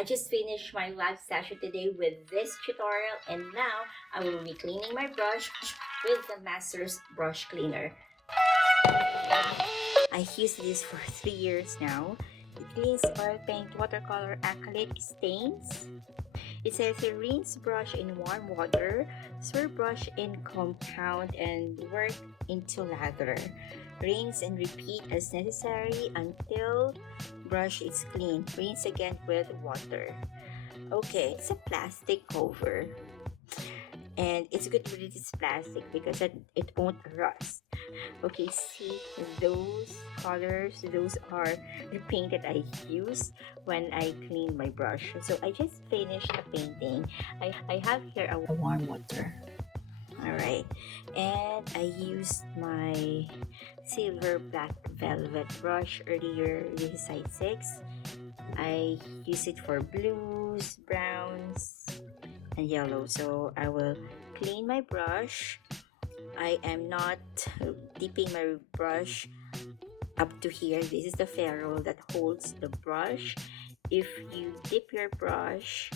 I just finished my live session today with this tutorial, and now I will be cleaning my brush with the Master's Brush Cleaner. I've used this for 3 years now. It cleans oil paint, watercolor, acrylic stains. It says rinse brush in warm water, swirl brush in compound, and work into lather. Rinse and repeat as necessary until brush is clean. Rinse again with water. Okay, it's a plastic cover. And it's good with this plastic because it won't rust. Okay, see those colors, those are the paint that I use when I clean my brush. So I just finished a painting. I have here a warm water. Alright, and I used my silver black velvet brush earlier. This is size 6. I use it for blues, browns, and yellow. So I will clean my brush. I am not dipping my brush up to here. This is the ferrule that holds the brush. If you dip your brush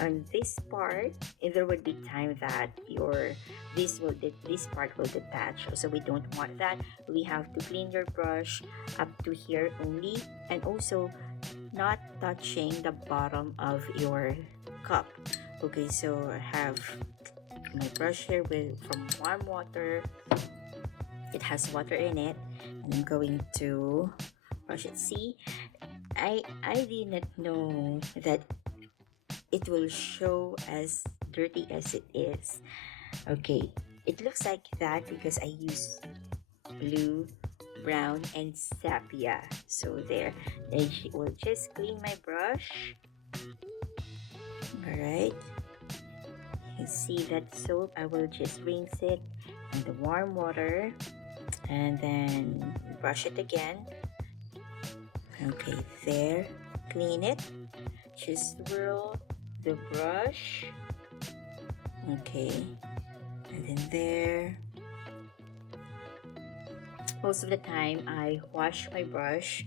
on this part, there would be time that this part will detach. So we don't want that. We have to clean your brush up to here only, and also not touching the bottom of your cup. Okay, so I have my brush here from warm water. It has water in it, and I'm going to brush it. See, I didn't know that it will show as dirty as it is. Okay, it looks like that because I use blue, brown, and sepia. So there, I will just clean my brush. Alright, you see that soap, I will just rinse it in the warm water and then brush it again. Okay, there, clean it. Just swirl the brush. Okay, and then there. Most of the time I wash my brush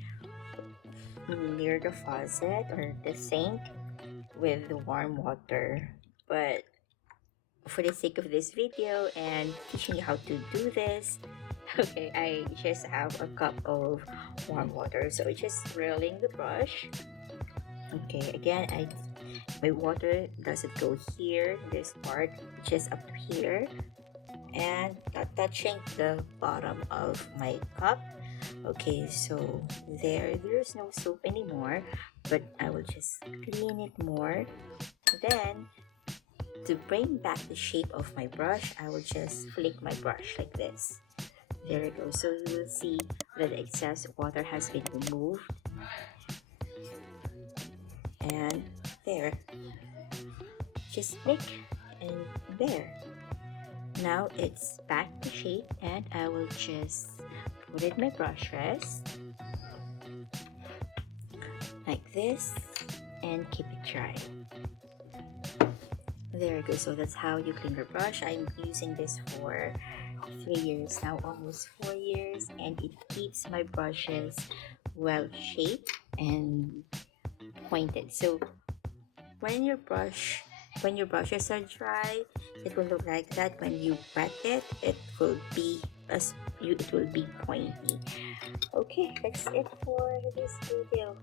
near the faucet or the sink with the warm water, but for the sake of this video and teaching you how to do this, okay, I just have a cup of warm water. So it's just swirling the brush. Okay, again, my water doesn't go here, this part, just up to here, and not touching the bottom of my cup. Okay, so there's no soap anymore, but I will just clean it more. Then, to bring back the shape of my brush, I will just flick my brush like this. There it goes. So you will see that the excess water has been removed. And there. Just flick, and there. Now it's back to shape, and I will just put it in my brush rest like this and keep it dry. There you go. So that's how you clean your brush. I'm using this for 3 years now, almost 4 years, and it keeps my brushes well shaped and pointed. So when your brushes are dry, it will look like that. When you wet it, it will be pointy. Okay, that's it for this video.